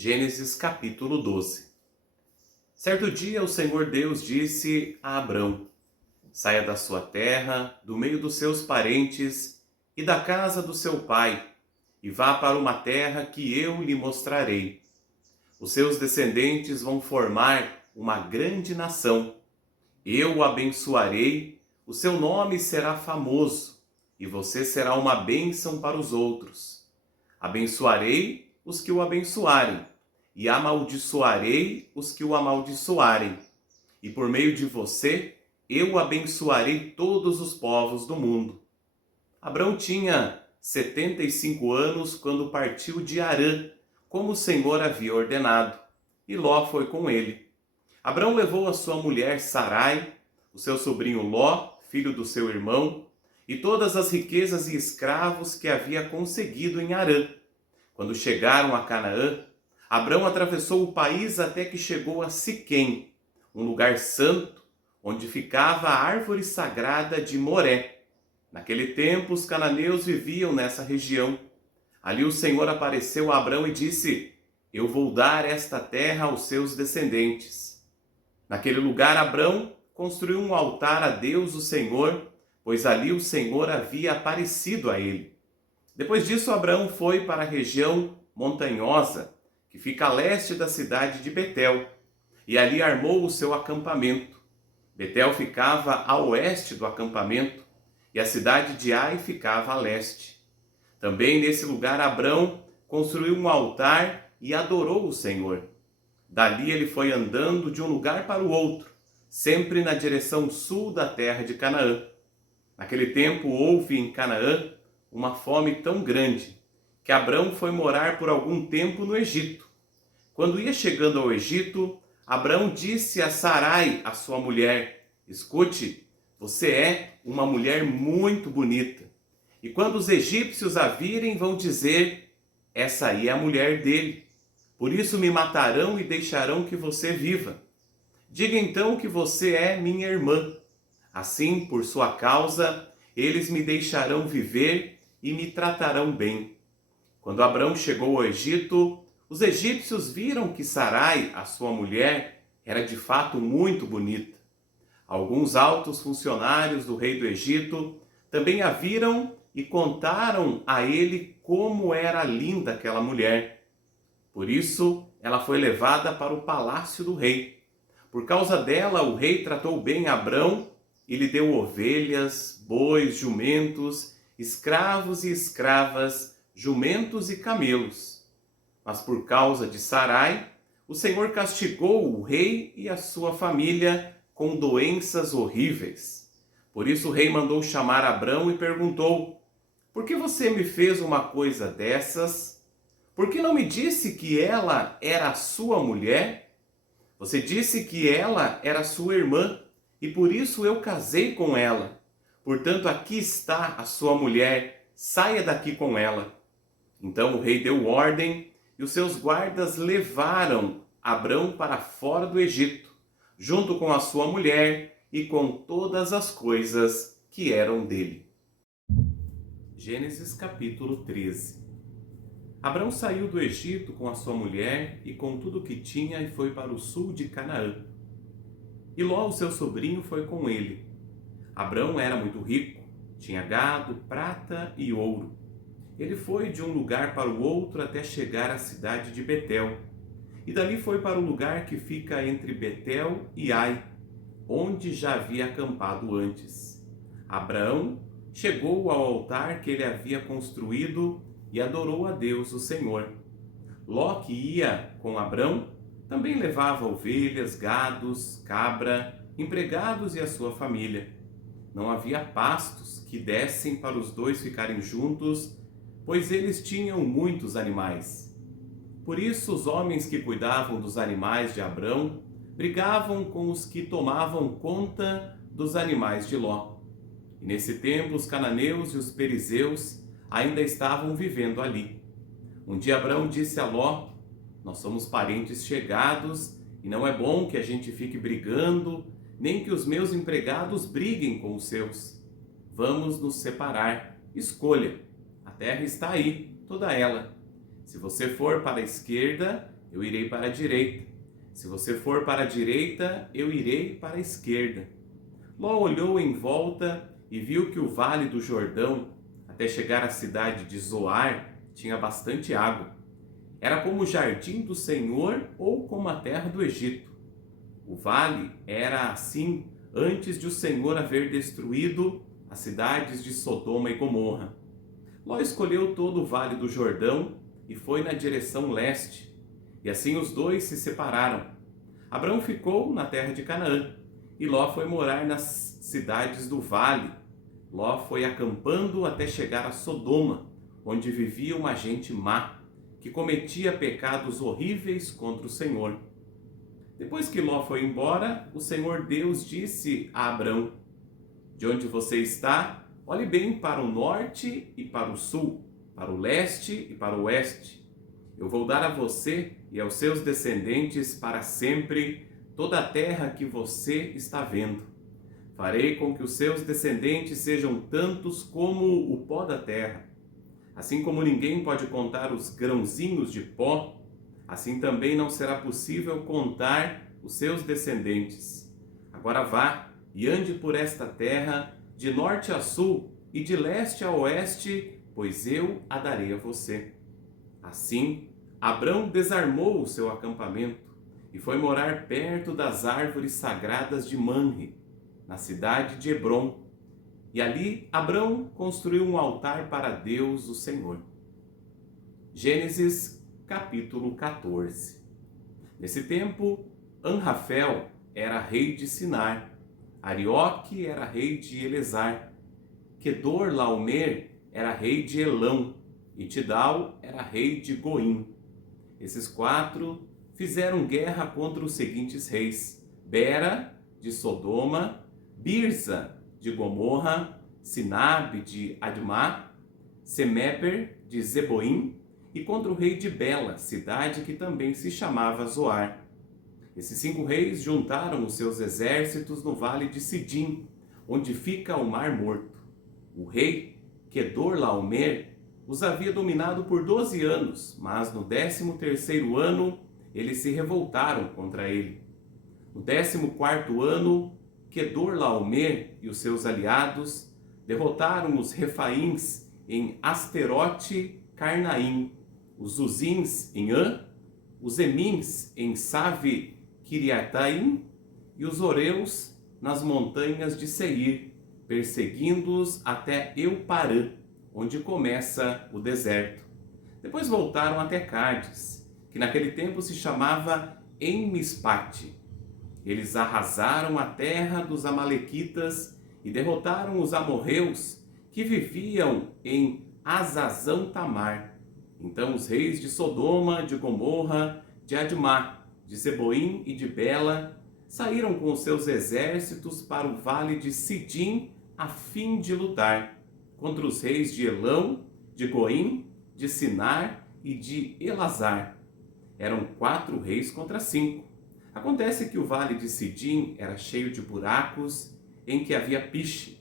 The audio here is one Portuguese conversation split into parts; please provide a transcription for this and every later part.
Gênesis capítulo 12. Certo dia o Senhor Deus disse a Abrão: Saia da sua terra, do meio dos seus parentes e da casa do seu pai, e vá para uma terra que eu lhe mostrarei. Os seus descendentes vão formar uma grande nação. Eu o abençoarei, o seu nome será famoso, e você será uma bênção para os outros. Abençoarei os que o abençoarem, e amaldiçoarei os que o amaldiçoarem. E por meio de você, eu abençoarei todos os povos do mundo. Abrão tinha 75 anos quando partiu de Harã, como o Senhor havia ordenado, e Ló foi com ele. Abrão levou a sua mulher Sarai, o seu sobrinho Ló, filho do seu irmão, e todas as riquezas e escravos que havia conseguido em Harã. Quando chegaram a Canaã, Abrão atravessou o país até que chegou a Siquém, um lugar santo, onde ficava a árvore sagrada de Moré. Naquele tempo, os cananeus viviam nessa região. Ali o Senhor apareceu a Abrão e disse: Eu vou dar esta terra aos seus descendentes. Naquele lugar, Abrão construiu um altar a Deus, o Senhor, pois ali o Senhor havia aparecido a ele. Depois disso, Abrão foi para a região montanhosa, que fica a leste da cidade de Betel, e ali armou o seu acampamento. Betel ficava a oeste do acampamento, e a cidade de Ai ficava a leste. Também nesse lugar Abrão construiu um altar e adorou o Senhor. Dali ele foi andando de um lugar para o outro, sempre na direção sul da terra de Canaã. Naquele tempo houve em Canaã uma fome tão grande que Abrão foi morar por algum tempo no Egito. Quando ia chegando ao Egito, Abrão disse a Sarai, a sua mulher: Escute, você é uma mulher muito bonita. E quando os egípcios a virem, vão dizer: Essa aí é a mulher dele. Por isso me matarão e deixarão que você viva. Diga então que você é minha irmã. Assim, por sua causa, eles me deixarão viver e me tratarão bem. Quando Abrão chegou ao Egito, os egípcios viram que Sarai, a sua mulher, era de fato muito bonita. Alguns altos funcionários do rei do Egito também a viram e contaram a ele como era linda aquela mulher. Por isso, ela foi levada para o palácio do rei. Por causa dela, o rei tratou bem Abrão e lhe deu ovelhas, bois, jumentos, escravos e escravas, jumentos e camelos. Mas por causa de Sarai, o Senhor castigou o rei e a sua família com doenças horríveis. Por isso o rei mandou chamar Abrão e perguntou: Por que você me fez uma coisa dessas? Por que não me disse que ela era a sua mulher? Você disse que ela era sua irmã, e por isso eu casei com ela. Portanto, aqui está a sua mulher, saia daqui com ela. Então o rei deu ordem, e os seus guardas levaram Abrão para fora do Egito, junto com a sua mulher e com todas as coisas que eram dele. Gênesis capítulo 13. Abrão saiu do Egito com a sua mulher e com tudo o que tinha e foi para o sul de Canaã. E Ló, o seu sobrinho, foi com ele. Abrão era muito rico, tinha gado, prata e ouro. Ele foi de um lugar para o outro até chegar à cidade de Betel. E dali foi para o lugar que fica entre Betel e Ai, onde já havia acampado antes. Abraão chegou ao altar que ele havia construído e adorou a Deus, o Senhor. Ló, que ia com Abrão, também levava ovelhas, gados, cabra, empregados e a sua família. Não havia pastos que dessem para os dois ficarem juntos, pois eles tinham muitos animais. Por isso os homens que cuidavam dos animais de Abrão brigavam com os que tomavam conta dos animais de Ló. E nesse tempo os cananeus e os perizeus ainda estavam vivendo ali. Um dia Abrão disse a Ló: Nós somos parentes chegados e não é bom que a gente fique brigando, nem que os meus empregados briguem com os seus. Vamos nos separar. Escolha. A terra está aí, toda ela. Se você for para a esquerda, eu irei para a direita. Se você for para a direita, eu irei para a esquerda. Ló olhou em volta e viu que o vale do Jordão, até chegar à cidade de Zoar, tinha bastante água. Era como o jardim do Senhor ou como a terra do Egito. O vale era assim antes de o Senhor haver destruído as cidades de Sodoma e Gomorra. Ló escolheu todo o vale do Jordão e foi na direção leste. E assim os dois se separaram. Abrão ficou na terra de Canaã e Ló foi morar nas cidades do vale. Ló foi acampando até chegar a Sodoma, onde vivia uma gente má, que cometia pecados horríveis contra o Senhor. Depois que Ló foi embora, o Senhor Deus disse a Abrão: de onde você está, olhe bem para o norte e para o sul, para o leste e para o oeste. Eu vou dar a você e aos seus descendentes para sempre toda a terra que você está vendo. Farei com que os seus descendentes sejam tantos como o pó da terra. Assim como ninguém pode contar os grãozinhos de pó, assim também não será possível contar os seus descendentes. Agora vá e ande por esta terra, de norte a sul e de leste a oeste, pois eu a darei a você. Assim, Abrão desarmou o seu acampamento e foi morar perto das árvores sagradas de Manre, na cidade de Hebrom. E ali Abrão construiu um altar para Deus, o Senhor. Gênesis capítulo 14. Nesse tempo, Anrafel era rei de Sinar, Arioque era rei de Elezar, Quedorlaomer era rei de Elão e Tidal era rei de Goim. Esses quatro fizeram guerra contra os seguintes reis: Bera, de Sodoma, Birza, de Gomorra, Sinabe, de Admá, Semeber, de Zeboim, e contra o rei de Bela, cidade que também se chamava Zoar. Esses 5 reis juntaram os seus exércitos no vale de Sidim, onde fica o Mar Morto. O rei Quedorlaomer os havia dominado por 12 anos, mas no 13º ano eles se revoltaram contra ele. No 14º ano, Quedorlaomer e os seus aliados derrotaram os Refaíns em Asterote Carnaim, os Uzins em An, os Emins em Save Kiriataim e os Oreus nas montanhas de Seir, perseguindo-os até Euparã, onde começa o deserto. Depois voltaram até Cádiz, que naquele tempo se chamava Emispate. Eles arrasaram a terra dos amalequitas e derrotaram os amorreus que viviam em Azazão Tamar. Então os reis de Sodoma, de Gomorra, de Admá, de Zeboim e de Bela saíram com os seus exércitos para o vale de Sidim a fim de lutar contra os reis de Elão, de Goim, de Sinar e de Elazar. Eram 4 reis contra 5. Acontece que o vale de Sidim era cheio de buracos em que havia piche,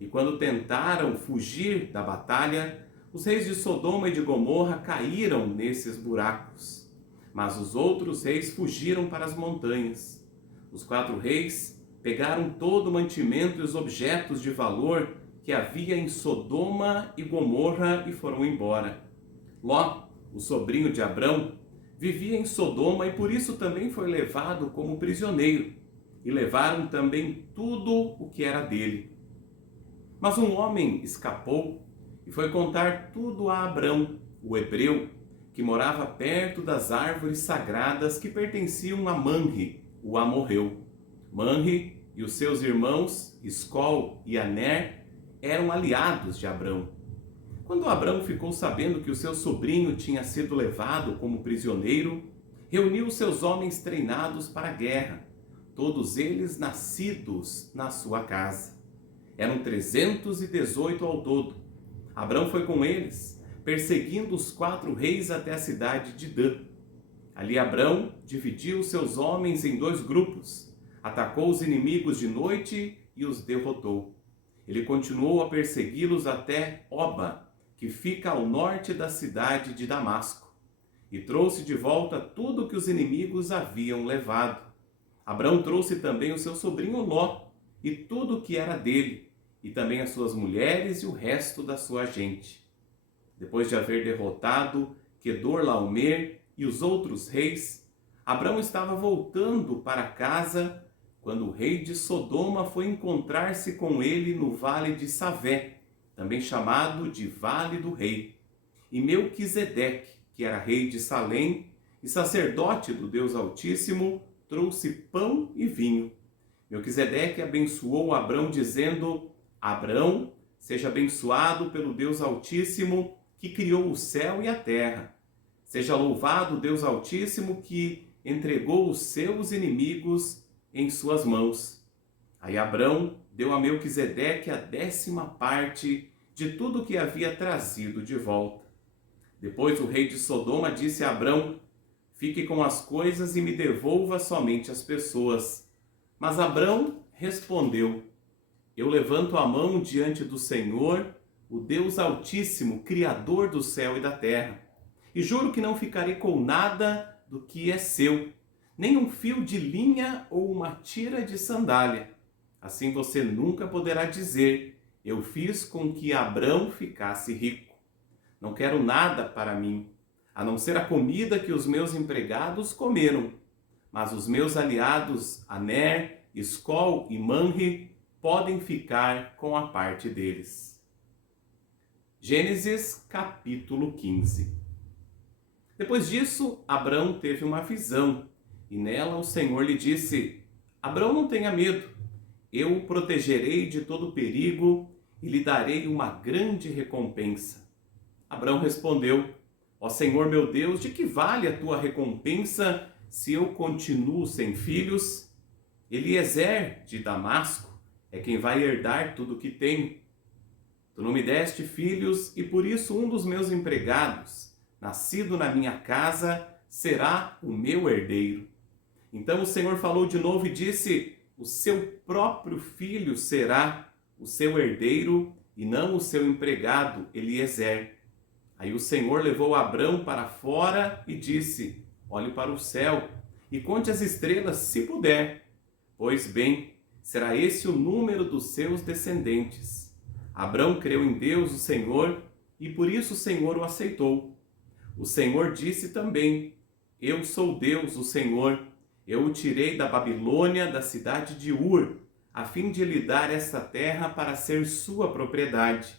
e quando tentaram fugir da batalha, os reis de Sodoma e de Gomorra caíram nesses buracos. Mas os outros reis fugiram para as montanhas. Os 4 reis pegaram todo o mantimento e os objetos de valor que havia em Sodoma e Gomorra e foram embora. Ló, o sobrinho de Abrão, vivia em Sodoma e por isso também foi levado como prisioneiro. E levaram também tudo o que era dele. Mas um homem escapou e foi contar tudo a Abrão, o hebreu, que morava perto das árvores sagradas que pertenciam a Manre, o amorreu. Manre e os seus irmãos, Escol e Aner, eram aliados de Abrão. Quando Abrão ficou sabendo que o seu sobrinho tinha sido levado como prisioneiro, reuniu seus homens treinados para a guerra, todos eles nascidos na sua casa. Eram 318 ao todo. Abrão foi com eles, perseguindo os 4 reis até a cidade de Dan. Ali Abrão dividiu seus homens em 2 grupos, atacou os inimigos de noite e os derrotou. Ele continuou a persegui-los até Oba, que fica ao norte da cidade de Damasco. e trouxe de volta tudo que os inimigos haviam levado. Abrão trouxe também o seu sobrinho Ló e tudo o que era dele, e também as suas mulheres e o resto da sua gente. Depois de haver derrotado Quedorlaomer e os outros reis, Abrão estava voltando para casa quando o rei de Sodoma foi encontrar-se com ele no vale de Savé, também chamado de Vale do Rei. E Melquisedeque, que era rei de Salém e sacerdote do Deus Altíssimo, trouxe pão e vinho. Melquisedeque abençoou Abrão, dizendo: Abrão, seja abençoado pelo Deus Altíssimo, que criou o céu e a terra. Seja louvado o Deus Altíssimo, que entregou os seus inimigos em suas mãos. Aí Abrão deu a Melquisedeque a 10ª parte de tudo que havia trazido de volta. Depois o rei de Sodoma disse a Abrão: fique com as coisas e me devolva somente as pessoas. Mas Abrão respondeu: eu levanto a mão diante do Senhor, o Deus Altíssimo, Criador do céu e da terra, e juro que não ficarei com nada do que é seu, nem um fio de linha ou uma tira de sandália. Assim você nunca poderá dizer: eu fiz com que Abrão ficasse rico. Não quero nada para mim, a não ser a comida que os meus empregados comeram. Mas os meus aliados Aner, Escol e Manre podem ficar com a parte deles. Gênesis capítulo 15. Depois disso, Abrão teve uma visão, e nela o Senhor lhe disse: Abrão, não tenha medo, eu o protegerei de todo perigo e lhe darei uma grande recompensa. Abrão respondeu: ó Senhor meu Deus, de que vale a tua recompensa se eu continuo sem filhos? Eliezer de Damasco é quem vai herdar tudo o que tenho. Tu não me deste filhos, e por isso um dos meus empregados, nascido na minha casa, será o meu herdeiro. Então o Senhor falou de novo e disse: o seu próprio filho será o seu herdeiro, e não o seu empregado Eliezer. Aí o Senhor levou Abrão para fora e disse: olhe para o céu e conte as estrelas, se puder. Pois bem, será esse o número dos seus descendentes. Abrão creu em Deus, o Senhor, e por isso o Senhor o aceitou. O Senhor disse também: eu sou Deus, o Senhor. Eu o tirei da Babilônia, da cidade de Ur, a fim de lhe dar esta terra para ser sua propriedade.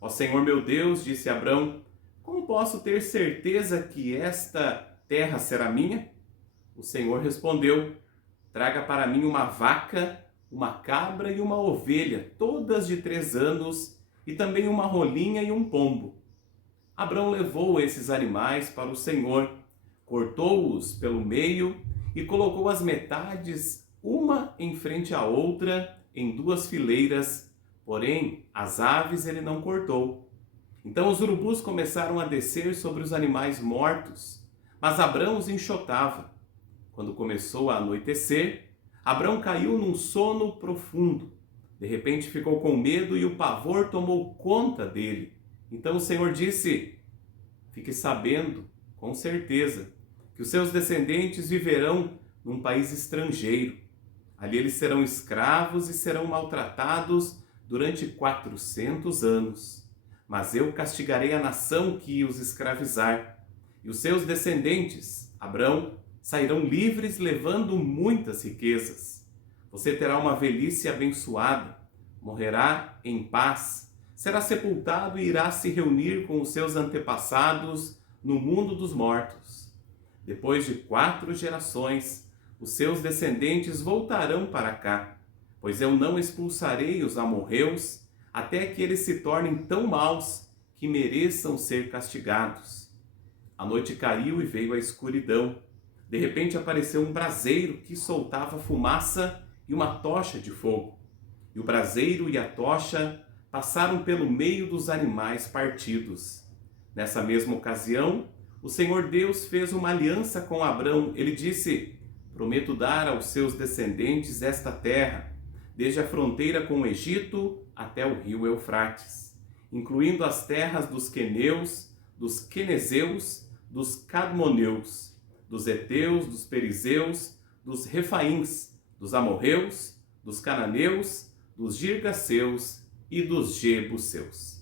Ó Senhor meu Deus, disse Abrão, como posso ter certeza que esta terra será minha? O Senhor respondeu: traga para mim uma vaca, uma cabra e uma ovelha, todas de 3 anos, e também uma rolinha e um pombo. Abrão levou esses animais para o Senhor, cortou-os pelo meio e colocou as metades, uma em frente à outra, em 2 fileiras, porém as aves ele não cortou. Então os urubus começaram a descer sobre os animais mortos, mas Abrão os enxotava. Quando começou a anoitecer, Abrão caiu num sono profundo. De repente ficou com medo e o pavor tomou conta dele. Então o Senhor disse: fique sabendo, com certeza, que os seus descendentes viverão num país estrangeiro. Ali eles serão escravos e serão maltratados durante 400 anos. Mas eu castigarei a nação que os escravizar, e os seus descendentes, Abrão, sairão livres levando muitas riquezas. Você terá uma velhice abençoada, morrerá em paz, será sepultado e irá se reunir com os seus antepassados no mundo dos mortos. Depois de 4 gerações, os seus descendentes voltarão para cá, pois eu não expulsarei os amorreus até que eles se tornem tão maus que mereçam ser castigados. A noite caiu e veio a escuridão. De repente apareceu um braseiro que soltava fumaça e uma tocha de fogo. E o braseiro e a tocha passaram pelo meio dos animais partidos. Nessa mesma ocasião, o Senhor Deus fez uma aliança com Abrão. Ele disse: prometo dar aos seus descendentes esta terra, desde a fronteira com o Egito até o rio Eufrates, incluindo as terras dos queneus, dos quenezeus, dos Cadmoneus, dos Heteus, dos Perizeus, dos Refaíns, dos Amorreus, dos Cananeus, dos Girgaceus e dos Jebuseus.